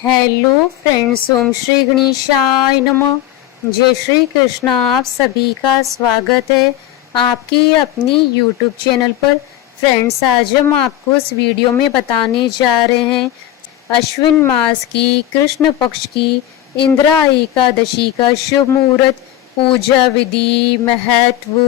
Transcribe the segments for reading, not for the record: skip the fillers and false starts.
Hello friends, ओम श्री गणेशाय नमः। जय श्री कृष्ण। आप सभी का स्वागत है आपकी अपनी यूट्यूब चैनल पर। फ्रेंड्स, आज हम आपको इस वीडियो में बताने जा रहे हैं अश्विन मास की कृष्ण पक्ष की इंदिरा एकादशी का शुभ मुहूर्त, पूजा विधि, महत्व,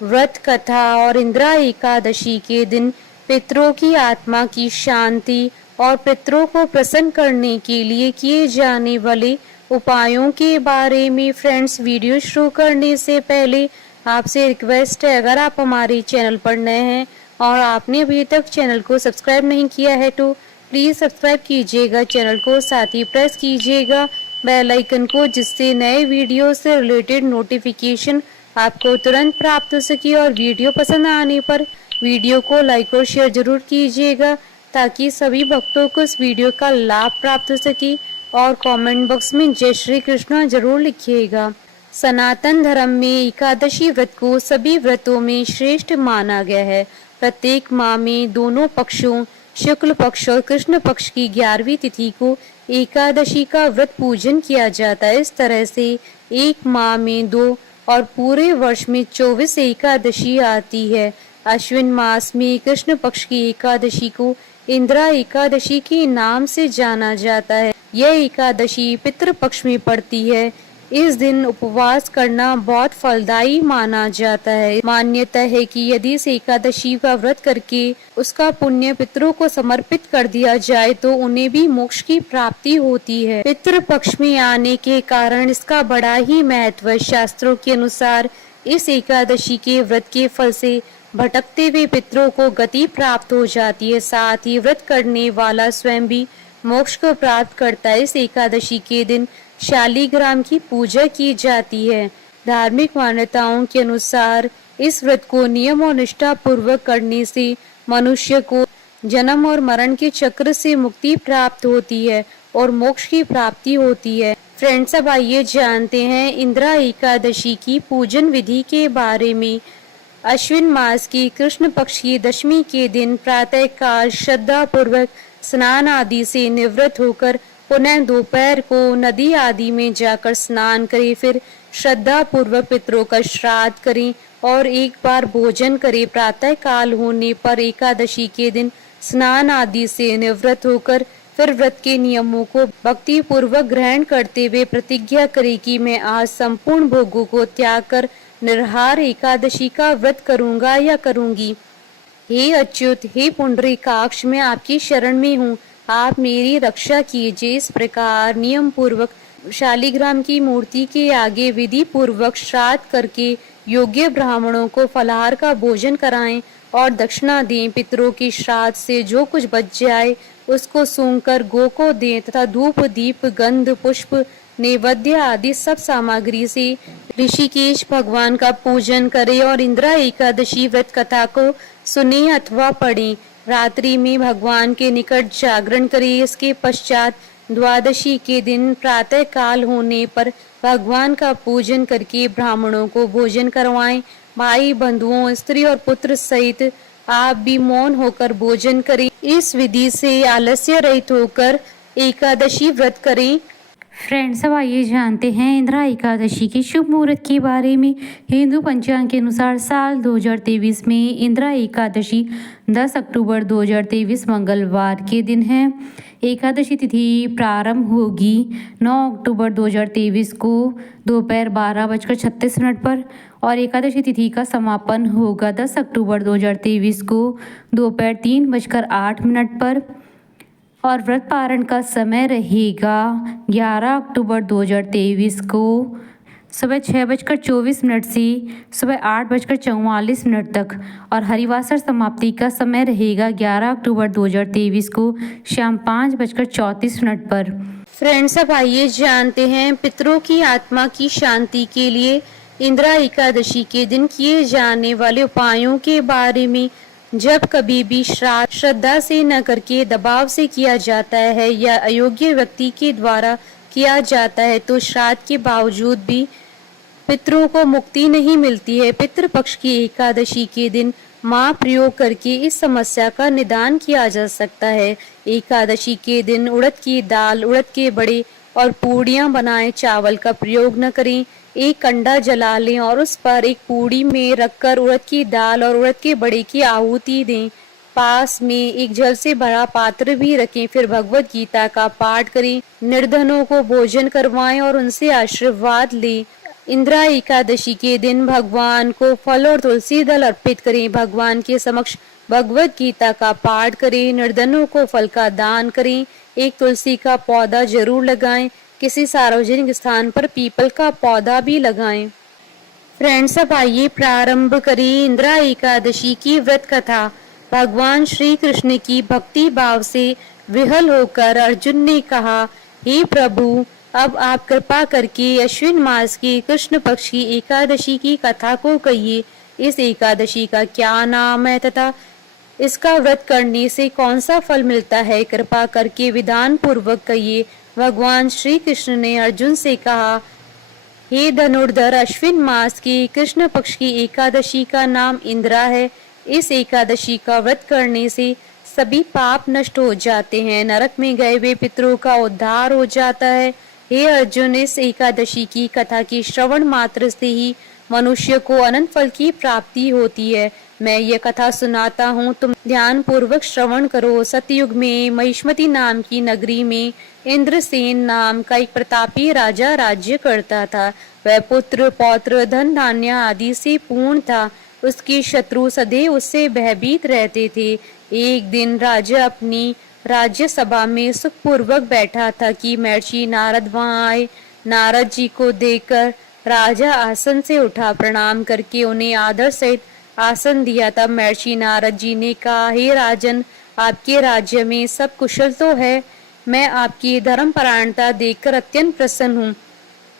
व्रत कथा और इंदिरा एकादशी के दिन पितरों की आत्मा की शांति और पितरों को प्रसन्न करने के लिए किए जाने वाले उपायों के बारे में। फ्रेंड्स, वीडियो शुरू करने से पहले आपसे रिक्वेस्ट है, अगर आप हमारे चैनल पर नए हैं और आपने अभी तक चैनल को सब्सक्राइब नहीं किया है तो प्लीज़ सब्सक्राइब कीजिएगा चैनल को, साथ ही प्रेस कीजिएगा बेल आइकन को, जिससे नए वीडियो से रिलेटेड नोटिफिकेशन आपको तुरंत प्राप्त हो सके। और वीडियो पसंद आने पर वीडियो को लाइक और शेयर जरूर कीजिएगा ताकि सभी भक्तों को इस वीडियो का लाभ प्राप्त हो सके। और कमेंट बॉक्स में जय श्री कृष्ण जरूर लिखिएगा। सनातन धर्म में एकादशी व्रत को सभी व्रतों में श्रेष्ठ माना गया है। प्रत्येक माह में दोनों पक्षों शुक्ल पक्ष और कृष्ण पक्ष की 11वीं तिथि को एकादशी का व्रत पूजन किया जाता है। इस तरह से एक माह में 2 और पूरे वर्ष में 24 एकादशी आती है। अश्विन मास में कृष्ण पक्ष की एकादशी को इंदिरा एकादशी के नाम से जाना जाता है। यह एकादशी पितृ पक्ष में पड़ती है। इस दिन उपवास करना बहुत फलदायी माना जाता है। मान्यता है कि यदि इस एकादशी का व्रत करके उसका पुण्य पितरों को समर्पित कर दिया जाए तो उन्हें भी मोक्ष की प्राप्ति होती है। पितृ पक्ष में आने के कारण इसका बड़ा ही महत्व है। शास्त्रों के अनुसार इस एकादशी के व्रत के फल से भटकते हुए पितरों को गति प्राप्त हो जाती है। साथ ही व्रत करने वाला स्वयं भी मोक्ष को प्राप्त करता है। इस एकादशी के दिन शालिग्राम की पूजा की जाती है। धार्मिक मान्यताओं के अनुसार इस व्रत को नियम और निष्ठा पूर्वक करने से मनुष्य को जन्म और मरण के चक्र से मुक्ति प्राप्त होती है और मोक्ष की प्राप्ति होती है। फ्रेंड्स, अब आइए जानते हैं इंदिरा एकादशी की पूजन विधि के बारे में। अश्विन मास की कृष्ण पक्ष की दशमी के दिन प्रातः काल श्रद्धा पूर्वक स्नान आदि से निवृत्त होकर पुनः दोपहर को नदी आदि में जाकर स्नान करें। फिर श्रद्धा पूर्वक पितरों का श्राद्ध करें और एक बार भोजन करें। प्रातः काल होने पर एकादशी के दिन स्नान आदि से निवृत्त होकर फिर व्रत के नियमों को भक्ति पूर्वक ग्रहण करते हुए प्रतिज्ञा करें कि मैं आज संपूर्ण भोगों को त्याग कर निर्हार एकादशी का व्रत करूंगा या करूंगी। हे अच्युत, हे पुंडरीकाक्ष, मैं आपकी शरण में हूँ, आप मेरी रक्षा कीजिए। इस प्रकार नियम पूर्वक शालिग्राम की मूर्ति के आगे विधि पूर्वक श्राद्ध करके योग्य ब्राह्मणों को फलाहार का भोजन कराएं और दक्षिणा दें। पितरों के श्राद्ध से जो कुछ बच जाए उसको सूंघकर गो को दें तथा धूप दीप गंध पुष्प नैवेद्य आदि सब सामग्री से ऋषिकेश भगवान का पूजन करें और इंदिरा एकादशी व्रत कथा को सुने अथवा पढ़ें। रात्रि में भगवान के निकट जागरण करें। इसके पश्चात द्वादशी के दिन प्रातः काल होने पर भगवान का पूजन करके ब्राह्मणों को भोजन करवाएं। भाई बंधुओं, स्त्री और पुत्र सहित आप भी मौन होकर भोजन करें। इस विधि से आलस्य रहित होकर एकादशी व्रत करें। फ्रेंड्स, अब आइए जानते हैं इंदिरा एकादशी के शुभ मुहूर्त के बारे में। हिंदू पंचांग के अनुसार साल 2023 में इंदिरा एकादशी 10 अक्टूबर 2023 मंगलवार के दिन है। एकादशी तिथि प्रारंभ होगी 9 अक्टूबर 2023 को दोपहर 12:36 पर और एकादशी तिथि का समापन होगा 10 अक्टूबर 2023 को दोपहर 3:08 पर और व्रत पारण का समय रहेगा 11 अक्टूबर 2023 को सुबह 6:24 से सुबह 8:44 तक और हरिवासर समाप्ति का समय रहेगा 11 अक्टूबर 2023 को शाम 5:34 पर। फ्रेंड्स, अब आइए जानते हैं पितरों की आत्मा की शांति के लिए इंदिरा एकादशी के दिन किए जाने वाले उपायों के बारे में। जब कभी भी श्राद्ध श्रद्धा से न करके दबाव से किया जाता है या अयोग्य व्यक्ति के द्वारा किया जाता है तो श्राद्ध के बावजूद भी पितरों को मुक्ति नहीं मिलती है। पितृपक्ष की एकादशी के दिन माँ प्रयोग करके इस समस्या का निदान किया जा सकता है। एकादशी के दिन उड़द की दाल, उड़द के बड़े और पूड़ियाँ बनाएं। चावल का प्रयोग न करें। एक कंडा जला लें और उस पर एक पूड़ी में रखकर उड़द की दाल और उड़द के बड़े की आहुति दें। पास में एक जल से भरा पात्र भी रखें। फिर भगवत गीता का पाठ करें। निर्धनों को भोजन करवाएं और उनसे आशीर्वाद लें। इंदिरा एकादशी के दिन भगवान को फल और तुलसी दल अर्पित करें। भगवान के समक्ष भगवत गीता का पाठ करें। निर्धनों को फल का दान करें। एक तुलसी का पौधा जरूर लगाएं। किसी सार्वजनिक स्थान पर पीपल का पौधा भी लगाएं। फ्रेंड्स, अब आइए प्रारंभ करें इंदिरा एकादशी की व्रत कथा। भगवान श्री कृष्ण की भक्ति भाव से विहल होकर अर्जुन ने कहा, हे प्रभु, अब आप कृपा करके अश्विन मास की कृष्ण पक्ष की एकादशी की कथा को कहिए। इस एकादशी का क्या नाम है तथा इसका व्रत करने से कौन सा फल मिलता है, कृपा करके विधान पूर्वक कहिए। भगवान श्री कृष्ण ने अर्जुन से कहा, हे धनुर्धर, अश्विन मास की कृष्ण पक्ष की एकादशी का नाम इंदिरा है। इस एकादशी का व्रत करने से सभी पाप नष्ट हो जाते हैं, नरक में गए हुए पितरों का उद्धार हो जाता है। हे अर्जुन, इस एकादशी की कथा की श्रवण मात्र से ही मनुष्य को अनंत फल की प्राप्ति होती है। मैं ये कथा सुनाता हूँ, तुम ध्यान पूर्वक श्रवण करो। सतयुग में महिष्मती नाम की नगरी में इंद्रसेन नाम का एक प्रतापी राजा राज्य करता था। वह पुत्र पौत्र धन धान्य आदि से पूर्ण था। उसके शत्रु सदैव उससे भयभीत रहते थे। एक दिन राजा अपनी राज्य सभा में सुखपूर्वक बैठा था कि महर्षि नारद वहां आए। नारद जी को देखकर राजा आसन से उठा, प्रणाम करके उन्हें आदर सहित आसन दिया। तब महर्षि नारद जी ने कहा, हे राजन, आपके राज्य में सब कुशल तो है? मैं आपकी धर्मपरायणता देखकर अत्यंत प्रसन्न हूँ।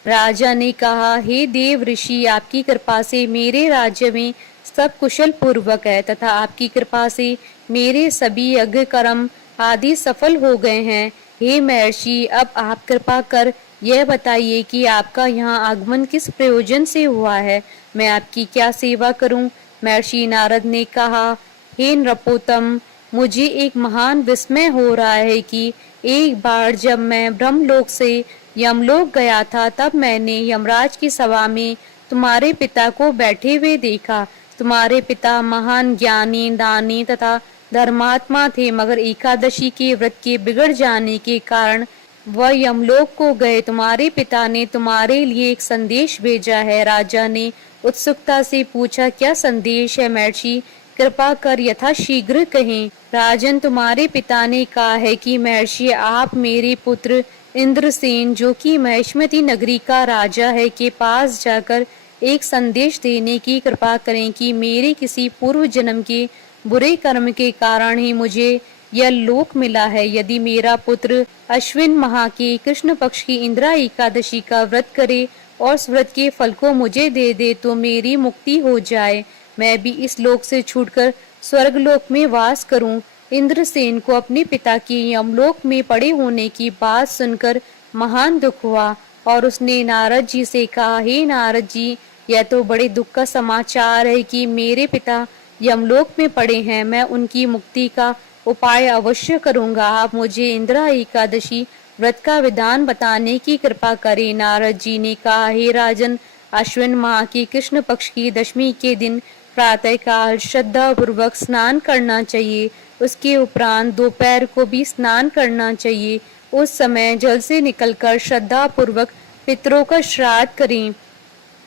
राजा ने कहा, हे देव ऋषि, आपकी कृपा से मेरे राज्य में सब कुशल पूर्वक है तथा आपकी कृपा से मेरे सभी यज्ञ कर्म आदि सफल हो गए हैं। हे महर्षि, अब आप कृपा कर यह बताइए कि आपका यहाँ आगमन किस प्रयोजन से हुआ है, मैं आपकी क्या सेवा करूं? महर्षि नारद ने कहा, हे नृपोत्तम, मुझे एक महान विस्मय हो रहा है कि एक बार जब मैं ब्रह्मलोक से यमलोक गया था, तब मैंने यमराज की सभा में तुम्हारे पिता को बैठे हुए देखा। तुम्हारे पिता महान ज्ञानी, दानी तथा धर्मात्मा थे, मगर एकादशी के व्रत के बिगड़ जाने के कारण वह यमलोक को गए। तुम्हारे पिता ने तुम्हारे लिए एक संदेश भेजा है। राजा ने उत्सुकता से पूछा, क्या संदेश है महर्षि? कृपा कर यथाशीघ्र कहें। राजन, तुम्हारे पिता ने कहा है कि महर्षि, आप मेरे पुत्र इंद्रसेन, जो कि महिष्मती नगरी का राजा है, के पास जाकर एक संदेश देने की कृपा करें कि मेरे किसी पूर्व जन्म के बुरे कर्म के कारण ही मुझे यह लोक मिला है। यदि मेरा पुत्र अश्विन माह के कृष्ण पक्ष की इंदिरा एकादशी का व्रत करे और उस व्रत के फल को मुझे दे दे तो मेरी मुक्ति हो जाए, मैं भी इस लोक से छूटकर स्वर्ग लोक में वास करूं। इंद्रसेन को अपने पिता के यमलोक में पड़े होने की बात सुनकर महान दुख हुआ और उसने नारद जी से कहा, हे नारद जी, यह तो बड़े दुख का समाचार है कि मेरे पिता यमलोक में पड़े हैं। मैं उनकी मुक्ति का उपाय अवश्य करूंगा। आप मुझे इंदिरा एकादशी व्रत का विधान बताने की कृपा करें। नारद जी ने कहा, हे राजन, अश्विन माह की कृष्ण पक्ष की दशमी के दिन प्रातः काल श्रद्धा पूर्वक स्नान करना चाहिए। उसके उपरांत दोपहर को भी स्नान करना चाहिए। उस समय जल से निकलकर श्रद्धा पूर्वक पितरों का श्राद्ध करें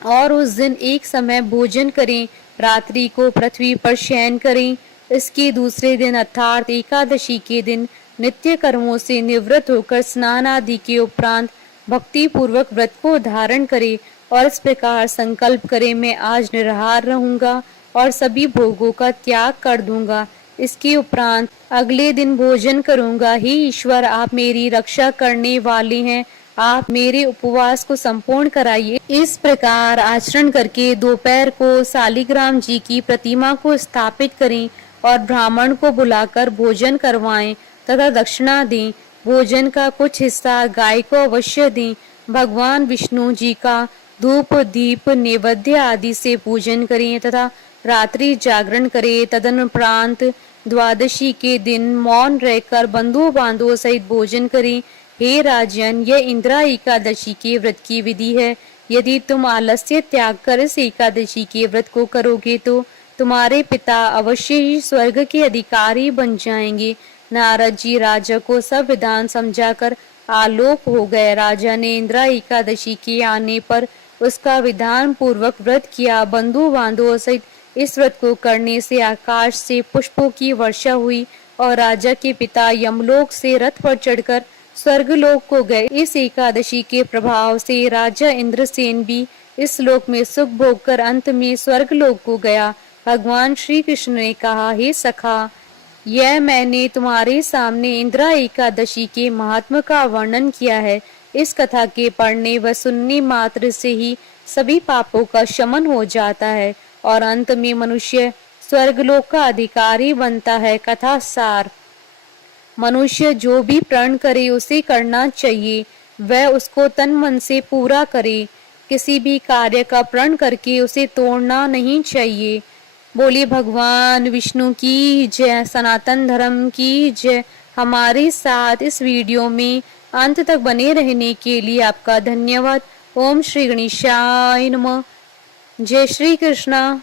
और उस दिन एक समय भोजन करें। रात्रि को पृथ्वी पर शयन करें। इसके दूसरे दिन अर्थात एकादशी के दिन नित्य कर्मों से निवृत्त होकर स्नान आदि के उपरांत भक्ति पूर्वक व्रत को धारण करें और इस प्रकार संकल्प करें, मैं आज निराहार रहूंगा और सभी भोगों का त्याग कर दूंगा। इसके उपरांत अगले दिन भोजन करूंगा। हे ईश्वर, आप मेरी रक्षा करने वाले हैं, आप मेरे उपवास को संपूर्ण कराइए। इस प्रकार आचरण करके दोपहर को शालिग्राम जी की प्रतिमा को स्थापित करें और ब्राह्मण को बुलाकर भोजन करवाएं तथा दक्षिणा दें। भोजन का कुछ हिस्सा गाय को अवश्य दें। भगवान विष्णु जी का धूप दीप नैवेद्य आदि से पूजन करें तथा रात्रि जागरण करे। तदनुपरांत द्वादशी के दिन मौन रहकर बंधु बांधवों सहित भोजन करें। हे राजन, यह इंदिरा एकादशी के व्रत की विधि है। यदि तुम आलस्य त्याग कर इस एकादशी के व्रत को करोगे तो तुम्हारे पिता अवश्य ही स्वर्ग के अधिकारी बन जाएंगे। नारद जी राजा को सब विधान समझाकर आलोक हो गए। राजा ने इंदिरा एकादशी के आने पर उसका विधान पूर्वक व्रत किया। बंधु बांधवों सहित इस व्रत को करने से आकाश से पुष्पों की वर्षा हुई और राजा के पिता यमलोक से रथ पर चढ़कर स्वर्गलोक को गए। इस एकादशी के प्रभाव से राजा इंद्रसेन भी इस लोक में सुख भोग कर अंत में स्वर्गलोक को गया। भगवान श्री कृष्ण ने कहा, हे सखा, यह मैंने तुम्हारे सामने इंदिरा एकादशी के महात्म का वर्णन किया है। इस कथा के पढ़ने व सुनने मात्र से ही सभी पापों का शमन हो जाता है और अंत में मनुष्य स्वर्गलोक का अधिकारी बनता है। कथा सार: मनुष्य जो भी प्रण करे उसे करना चाहिए। वह उसको तन मन से पूरा करे। किसी भी कार्य का प्रण करके उसे तोड़ना नहीं चाहिए। बोलिए भगवान विष्णु की जय, सनातन धर्म की जय। हमारे साथ इस वीडियो में अंत तक बने रहने के लिए आपका धन्यवाद। ओम श्री गणेशाय नमः। जय श्री कृष्णा।